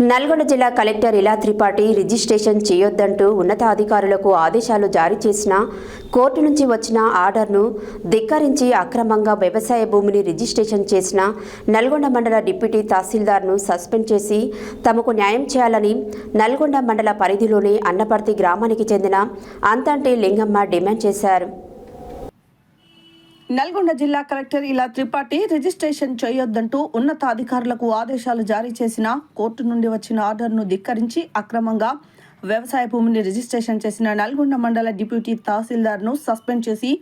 నల్గొండ జిల్లా కలెక్టర్ ఇలా త్రిపాఠి రిజిస్ట్రేషన్ చేయొద్దంటూ ఉన్నతాధికారులకు ఆదేశాలు జారీ చేసిన కోర్టు నుంచి వచ్చిన ఆర్డర్ను ధిక్కరించి అక్రమంగా వ్యవసాయ భూమిని రిజిస్ట్రేషన్ చేసిన నల్గొండ మండల డిప్యూటీ తహసీల్దార్ను సస్పెండ్ చేసి తమకు న్యాయం చేయాలని నల్గొండ మండల పరిధిలోని అన్నపర్తి గ్రామానికి చెందిన అంతంటి లింగమ్మ డిమాండ్ చేశారు. నల్గొండ జిల్లా కలెక్టర్ ఇలా త్రిపాఠి రిజిస్ట్రేషన్ చేయొద్దంటూ ఉన్నతాధికారులకు ఆదేశాలు జారీ చేసిన కోర్టు నుండి వచ్చిన ఆర్డర్ను ధిక్కరించి అక్రమంగా వ్యవసాయ భూమిని రిజిస్ట్రేషన్ చేసిన నల్గొండ మండల డిప్యూటీ తహసీల్దార్ను సస్పెండ్ చేసి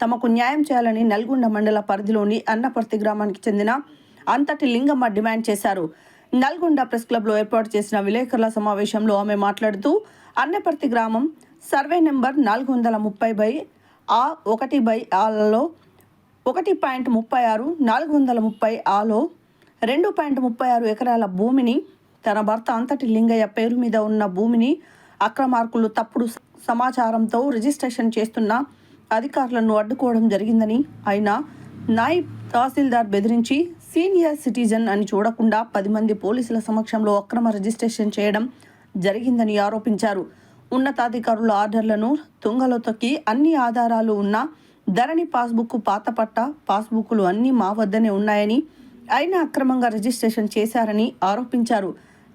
తమకు న్యాయం చేయాలని నల్గొండ మండల పరిధిలోని అన్నపర్తి గ్రామానికి చెందిన అంతటి లింగమ్మ డిమాండ్ చేశారు. నల్గొండ ప్రెస్ క్లబ్లో ఏర్పాటు చేసిన విలేకరుల సమావేశంలో ఆమె మాట్లాడుతూ అన్నపర్తి గ్రామం సర్వే నెంబర్ నాలుగు వందల ముప్పై బై ఆ ఒకటి బై ఆలలో ఒకటి పాయింట్ ముప్పై ఆరు నాలుగు వందల ముప్పై ఆలో రెండు పాయింట్ ముప్పై ఆరు ఎకరాల భూమిని తన భర్త అంతటి లింగయ్య పేరు మీద ఉన్న భూమిని అక్రమార్కులు తప్పుడు సమాచారంతో రిజిస్ట్రేషన్ చేస్తున్న అధికారులను అడ్డుకోవడం జరిగిందని అయినా నాయిబ్ తహసీల్దార్ బెదిరించి సీనియర్ సిటిజన్ అని చూడకుండా పది మంది పోలీసుల సమక్షంలో అక్రమ రిజిస్ట్రేషన్ చేయడం జరిగిందని ఆరోపించారు. ఉన్నతాధికారుల ఆర్డర్లను తుంగలో తొక్కి అన్ని ఆధారాలు ఉన్న ధరణి పాస్బుక్ పాత పట్ట పాస్బుక్లు అన్నీ మా వద్దనే ఉన్నాయని అయినా అక్రమంగా రిజిస్ట్రేషన్ చేశారని ఆరోపించారు.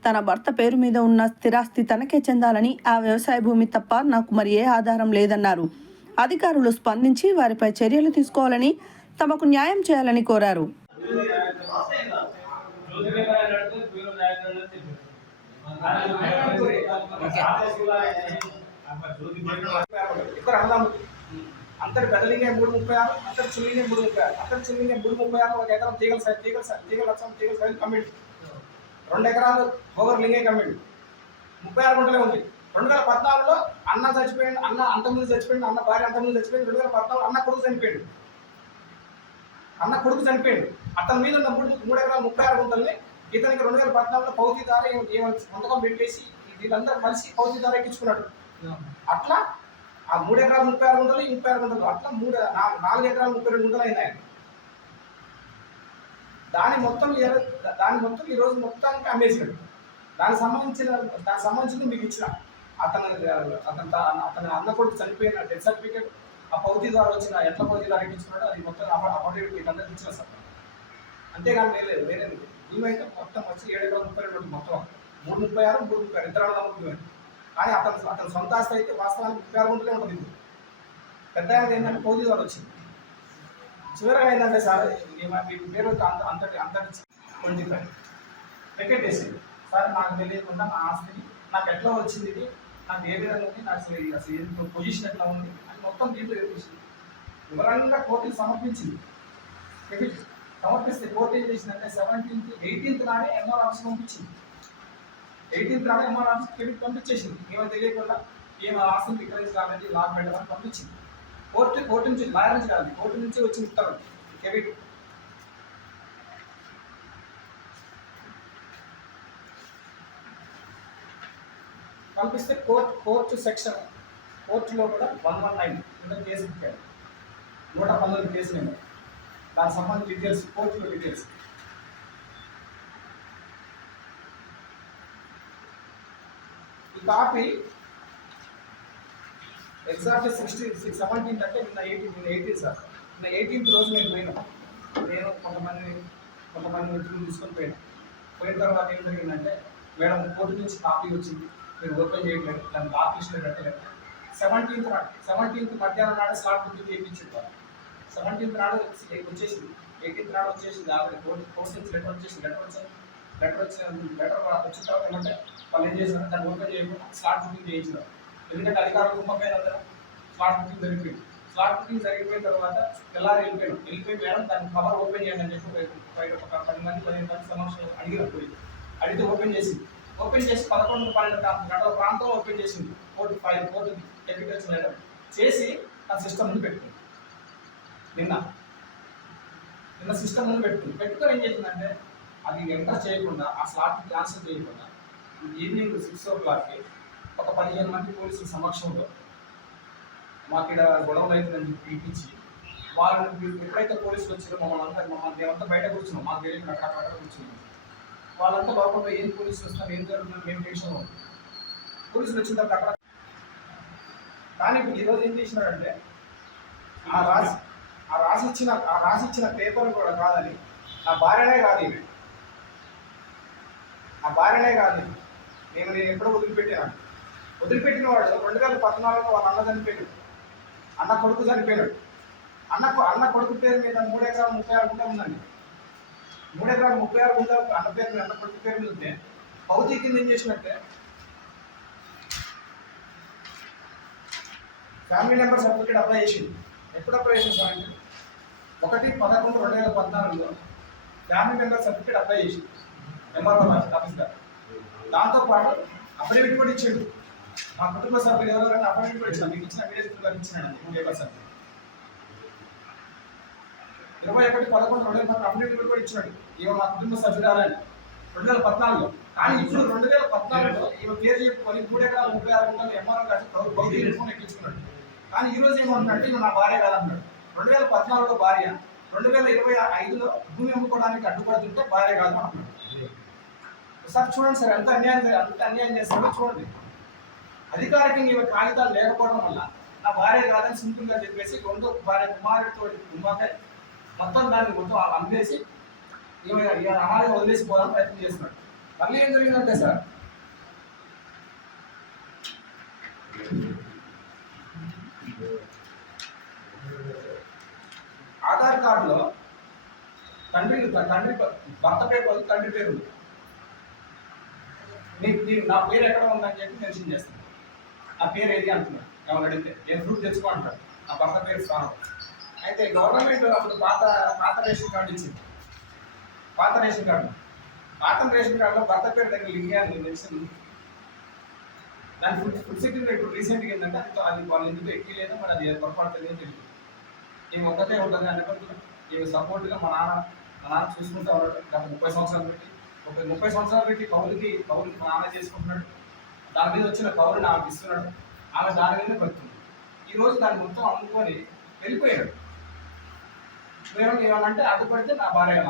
తన భర్త పేరు మీద ఉన్న స్థిరాస్తి తనకే చెందాలని ఆ వ్యవసాయ భూమి తప్ప నాకు మరి ఏ ఆధారం లేదన్నారు. అధికారులు స్పందించి వారిపై చర్యలు తీసుకోవాలని తమకు న్యాయం చేయాలని కోరారు. ఇక్కడ అంతటి పెదలింగే మూడు ముప్పై ఆరు అంతటి చిల్లింగే మూడు ముప్పై ఆరు. అంతటి చిల్లింగే మూడు ముప్పై ఆరు ఒక ఎకరం తీగల సైజ్ తీగల సైజ్ తీగల లక్షం తీగల సైజ్ కమ్మింది రెండు ఎకరాలు గోగర్ లింగే కమ్మింది ముప్పై ఆరు గుంటలే ఉంది. రెండు వేల పద్నాలుగులో అన్న చచ్చిపోయింది అన్న అంతకుముందు చచ్చిపోయింది అన్న భార్య అంతకుముందు చచ్చిపోయింది రెండు వేల పద్నాలుగు అన్న కొడుకు చనిపోయాడు. అన్న కొడుకు చనిపోయాడు. అతని మీద ఉన్న మూడు మూడు ఎకరాల ముప్పై ఆరు గుంటల్ని ఇతనికి రెండు వేల పద్నాలుగులో పౌతీదార ఏమని సంతకం పెట్టేసి వీళ్ళందరూ కలిసి పౌతీదార ఎక్కించుకున్నాడు. అట్లా ఆ మూడు ఎకరాలు ముప్పై ఆరు గుంటలు ముప్పై ఆరు గుంటలు అట్లా మూడు నాలుగు ఎకరాలు ముప్పై రెండు గుంటలు అయినాయి. దాని మొత్తం దాని మొత్తం ఈ రోజు మొత్తానికి అమ్మేసాడు దానికి సంబంధించిన దానికి సంబంధించింది మీకు ఇచ్చిన. అతను అతను తా- అతని అన్న కొడుకు చనిపోయిన డెత్ సర్టిఫికేట్ ఆ పౌతి ద్వారా వచ్చిన ఎట్ల పౌతి ద్వారా ఇచ్చినాడో అది మొత్తం అఫిడవిట్ మీకు అందరికి ఇచ్చిన సార్. అంతేగాని వేరే లేదు వేరే లేదు మేమైతే మొత్తం వచ్చి ఏడు ఎకరాల ముప్పై రెండు మొత్తం. మూడు ముప్పై ఆరు మూడు ముప్పై ఆరు. ఇద్దరు ముప్పై కానీ అతను అతని సొంత ఆస్తి అయితే వాస్తవానికి ముప్పై ఆరు గుంటలే ఉంటుంది పెద్ద ఆయన ఏంటంటే పౌతి ద్వారా వచ్చింది. చివరిగా ఏంటంటే సార్ మీ పేరు అంత అంతటి అంతటి ట్వంటీ ఫైవ్ పెట్టేసి సార్ నాకు తెలియకుండా నా ఆస్తిని నాకు ఎట్లా వచ్చింది ఇది? నాకు ఏ విధంగా ఉంది? నాకు అసలు అసలు పొజిషన్ ఎట్లా ఉంది? అని మొత్తం దీంట్లో చెప్పేసింది. వివరంగా కోర్టుకి సమర్పించింది. సమర్పిస్తే కోర్టు ఏం చేసిందంటే సెవెంటీన్త్ ఎయిటీన్త్ నాడే ఎన్నో ఆఫీస్ పంపించింది. ఎయిటీన్త్ నాడే ఎంఆర్ క్రెడిట్ పంపించేసింది. ఏమో తెలియకుండా ఏం ఆస్తిని విక్రయించి రాలేదు లాక్ పెట్టమని పంపించింది. కోర్టు కోర్టు నుంచి లాయర్ నుంచి కాదు కోర్టు నుంచి వచ్చిన ఉత్తర్వులు క్రెడిట్ పంపిస్తే కోర్ట్ కోర్టు సెక్షన్ కోర్టులో కూడా వన్ వన్ నైన్ కింద కేసు పెట్టారు. నూట పంతొమ్మిది కేసు నెంబర్ దానికి సంబంధించిన డీటెయిల్స్ కోర్టులో details copy exact sixteen six seventeenth అంటే నిన్న ఎయిటీన్ నిన్న ఎయిటీన్ సార్. నిన్న ఎయిటీన్త్ రోజు నేను పోయినా. నేను కొంతమంది కొంతమంది మిత్రులు తీసుకొని పోయినా. పోయిన తర్వాత ఏం జరిగిందంటే మేడం కోర్టు నుంచి కాపీ వచ్చింది. మీరు ఓపెన్ చేయట్లేదు. దాన్ని లాక్ లిస్ట్లో పెట్టలేదు. సెవెంటీన్త్ సెవెంటీన్త్ మధ్యాహ్నం నాడు స్లాట్ బుక్ చేయించారు సెవెంటీన్త్ నాడు వచ్చేసింది. ఎయిటీన్త్ నాడు వచ్చేసింది. ఆల్రెడీ కోర్టు కోర్టు నుంచి లెటర్ వచ్చేసింది. లెటర్ వచ్చింది లెటర్ వచ్చిన లెటర్ వచ్చిన తర్వాత ఏమంటే వాళ్ళు ఏం చేశారు దాన్ని ఓపెన్ చేయకుండా స్లాట్ బుకింగ్ చేయించారు ఎందుకంటే అధికారులు కుమ్మకైన స్లాట్ బుకింగ్ జరిగిపోయింది. స్లాట్ బుకింగ్ జరిగిపోయిన తర్వాత తెల్లారి వెళ్ళిపోయాను. వెళ్ళిపోయి మేడం దాన్ని కవర్ ఓపెన్ చేయండి అని చెప్పి బయట- ఒక పది మంది పదిహేను మంది సమస్యలు అడిగిన పోయి. అడిగితే ఓపెన్ చేసి ఓపెన్ చేసి పదకొండు పన్నెండు గంటల ప్రాంతంలో ఓపెన్ చేసింది. Court file court technicals letter చేసి ఆ సిస్టమ్ ముందు పెట్టుకుంది నిన్న. నిన్న సిస్టమ్ ముందు పెట్టుకుంది పెట్టుకొని ఏం చేసిందంటే అది ఎంటర్ చేయకుండా ఆ స్లాట్ క్యాన్సిల్ చేయకుండా ఈవినింగ్ సిక్స్ ఓ క్లాక్కి ఒక పదిహేను మంది పోలీసుల సమక్షంలో మాకు ఇక్కడ గొడవలు అవుతుందని చెప్పి పిలిపించి వాళ్ళని ఎప్పుడైతే పోలీసులు వచ్చారో మమ్మల్ని అంతా మమ్మల్ని మేమంతా బయట కూర్చున్నాం. మాకు తెలియదు అక్కడ అక్కడ కూర్చున్నాం. వాళ్ళంతా లోపల ఏం పోలీసులు వస్తున్నారు ఏం జరుగుతున్నారు మేము టెన్షన్ పోలీసులు వచ్చిన తర్వాత అక్కడ కానీ ఇప్పుడు ఈరోజు ఏం చేసినారంటే ఆ రాసి ఆ రాసిచ్చిన ఆ రాసిచ్చిన పేపర్ కూడా కాదని నా భార్యనే కాదు ఇవి నా భార్యనే కాదు నేను నేను ఎప్పుడో వదిలిపెట్టాను. వదిలిపెట్టిన వాడు రెండు వేల పద్నాలుగులో వాళ్ళ అన్న చనిపోయాడు. అన్న కొడుకు చనిపోయాడు. అన్న అన్న కొడుకు పేరు మీద మూడు ఎకరాలు ముప్పై ఆరు గుంటలు ఉందండి. మూడు ఎకరాలు ముప్పై ఆరు గుంటలు అన్న పేరు మీద అన్న కొడుకు పేరు మీద ఉంటే భౌతిక కింద ఏం చేసినట్టే? ఫ్యామిలీ నెంబర్ సర్టిఫికేట్ అప్లై చేసింది. ఎప్పుడు అప్లై చేసింది సార్ ఒకటి పదకొండు రెండు వేల పద్నాలుగులో ఫ్యామిలీ మెంబర్ సర్టిఫికేట్ అప్లై చేసింది. ఎంఆర్ఓ ఆఫీస్ గారు దాంతోపాటు అఫిడవిట్ కూడా ఇచ్చాడు. మా కుటుంబ సభ్యులు ఎవరైనా అఫిడవిట్ కూడా ఇచ్చాను మీకు ఇచ్చిన వీడియో గారు ఇచ్చినాడు మూడు పేపర్స్ అని ఇరవై ఒకటి పదకొండు రెండు వేల పద్నాలుగు అఫిడవిట్ కూడా ఇచ్చాడు ఈమె మా కుటుంబ సభ్యురాలని రెండు వేల పద్నాలుగులో. కానీ ఇప్పుడు రెండు వేల పద్నాలుగులో ఈమె పేరు చెప్పుకొని మూడు ఎకరాల ముప్పై ఆరు వందలు ఎంఆర్ఓ గారి భౌతిక ఇన్ఫోన్ ఎక్కించుకున్నాడు. కానీ ఈ రోజు ఏమంటున్నాడు ఈమె నా భార్య కాదన్నాడు. రెండు వేల పద్నాలుగులో భార్య. రెండు వేల ఇరవై ఐదులో భూమి అమ్ముకోవడానికి అడ్డుపడుతుంటే భార్య కాదు అన్నాడు సార్ చూడండి సార్ ఎంత అన్యాయం అంత అన్యాయం చేస్తారో చూడండి. అధికారికంగా ఇవి కాగితాలు లేకపోవడం వల్ల నా భార్య కాదని సింపుల్గా చెప్పేసి రెండో భార్య కుమారుడితో కుమార్తె మొత్తం దాన్ని మొత్తం అమ్మేసి ఈమె అనాథగా వదిలేసి పోదాం ప్రయత్నం చేస్తున్నాడు. మళ్ళీ ఏం జరిగిందంటే సార్ ఆధార్ కార్డులో తండ్రి తండ్రి భర్త పేరు తండ్రి పేరు ఉంది. నీకు నీకు నా పేరు ఎక్కడ ఉందని చెప్పి మెన్షన్ చేస్తాను. నా పేరు ఏది అంటున్నాడు? ఎవరు అడిగితే నేను ప్రూఫ్ తెచ్చుకో అంటాడు. నా భర్త పేరు స్థానం అయితే గవర్నమెంట్ అప్పుడు పాత పాత రేషన్ కార్డు ఇచ్చింది. పాత రేషన్ కార్డు. పాత రేషన్ కార్డులో భర్త పేరు దగ్గర లింక్ అని తెలిసింది దాని ఫుడ్ ఫుడ్ సెక్యూరిటీ ఇప్పుడు రీసెంట్గా ఏంటంటే అది అది వాళ్ళు ఎందుకు ఎక్కిలేదో మరి అది పొరపాటు తెలియదు తెలియదు. ఈమె ఒక్కతే ఉంటుంది అని అనుకుంటున్నాం. ఈమె సపోర్ట్గా మా నాన్న మా నాన్న చూసుకుంటా గత ముప్పై సంవత్సరాలు పెట్టి. ఒక ముప్పై సంవత్సరాలు పెట్టి కౌలుకి కౌలుకి మా నాన్న చేసుకుంటున్నాడు. దాని మీద వచ్చిన కౌలు నాకు ఇస్తున్నాడు ఆమె దాని మీద పడుతుంది ఈ రోజు దాన్ని మొత్తం అమ్ముకొని వెళ్ళిపోయాడు. మేము ఏమనంటే అడ్డుపడితే నా భార్య